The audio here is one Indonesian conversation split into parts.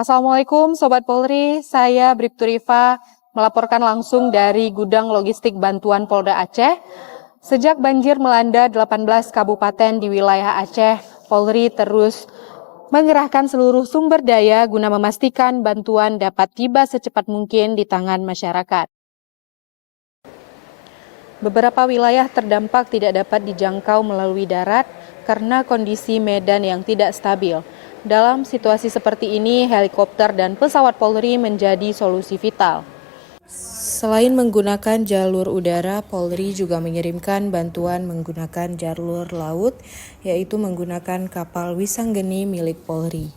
Assalamualaikum Sobat Polri, saya Bribtu Rifa melaporkan langsung dari Gudang Logistik Bantuan Polda Aceh. Sejak banjir melanda 18 kabupaten di wilayah Aceh, Polri terus mengerahkan seluruh sumber daya guna memastikan bantuan dapat tiba secepat mungkin di tangan masyarakat. Beberapa wilayah terdampak tidak dapat dijangkau melalui darat karena kondisi medan yang tidak stabil. Dalam situasi seperti ini, helikopter dan pesawat Polri menjadi solusi vital. Selain menggunakan jalur udara, Polri juga mengirimkan bantuan menggunakan jalur laut, yaitu menggunakan kapal Wisanggeni milik Polri.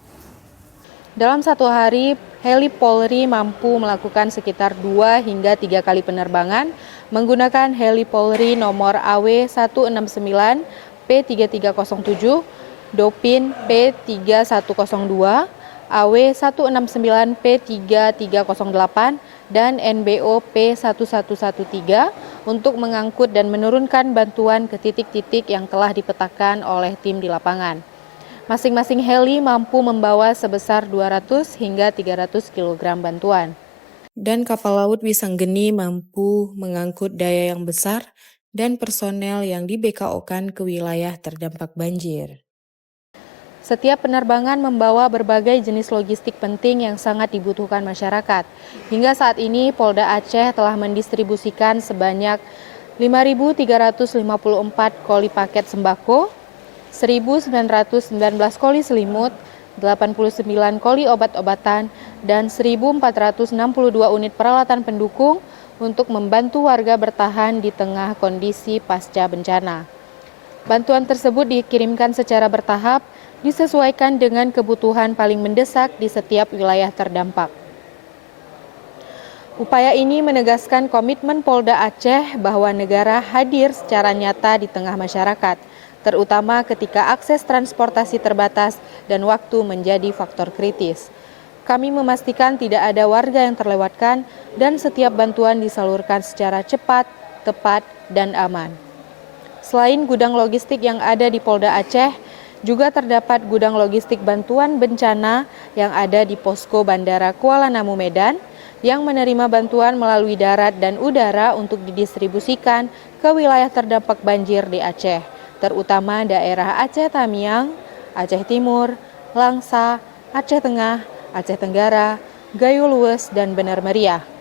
Dalam satu hari, heli Polri mampu melakukan sekitar 2 hingga 3 kali penerbangan menggunakan heli Polri nomor AW169 P3307, Dopin P3102, AW169 P3308, dan NBO P1113 untuk mengangkut dan menurunkan bantuan ke titik-titik yang telah dipetakan oleh tim di lapangan. Masing-masing heli mampu membawa sebesar 200 hingga 300 kg bantuan. Dan kapal laut Wisanggeni mampu mengangkut daya yang besar dan personel yang di BKO-kan ke wilayah terdampak banjir. Setiap penerbangan membawa berbagai jenis logistik penting yang sangat dibutuhkan masyarakat. Hingga saat ini, Polda Aceh telah mendistribusikan sebanyak 5.354 koli paket sembako, 1.919 koli selimut, 89 koli obat-obatan, dan 1.462 unit peralatan pendukung untuk membantu warga bertahan di tengah kondisi pasca bencana. Bantuan tersebut dikirimkan secara bertahap, disesuaikan dengan kebutuhan paling mendesak di setiap wilayah terdampak. Upaya ini menegaskan komitmen Polda Aceh bahwa negara hadir secara nyata di tengah masyarakat, terutama ketika akses transportasi terbatas dan waktu menjadi faktor kritis. Kami memastikan tidak ada warga yang terlewatkan dan setiap bantuan disalurkan secara cepat, tepat, dan aman. Selain gudang logistik yang ada di Polda Aceh, juga terdapat gudang logistik bantuan bencana yang ada di Posko Bandara Kuala Namu Medan yang menerima bantuan melalui darat dan udara untuk didistribusikan ke wilayah terdampak banjir di Aceh, terutama daerah Aceh Tamiang, Aceh Timur, Langsa, Aceh Tengah, Aceh Tenggara, Gayo Lues, dan Benar Meriah.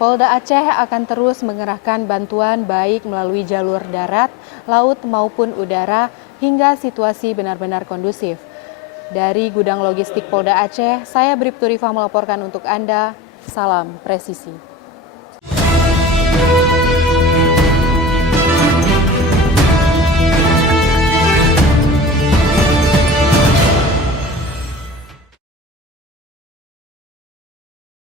Polda Aceh akan terus mengerahkan bantuan baik melalui jalur darat, laut maupun udara hingga situasi benar-benar kondusif. Dari Gudang Logistik Polda Aceh, saya Bribtu Rifa melaporkan untuk Anda. Salam presisi.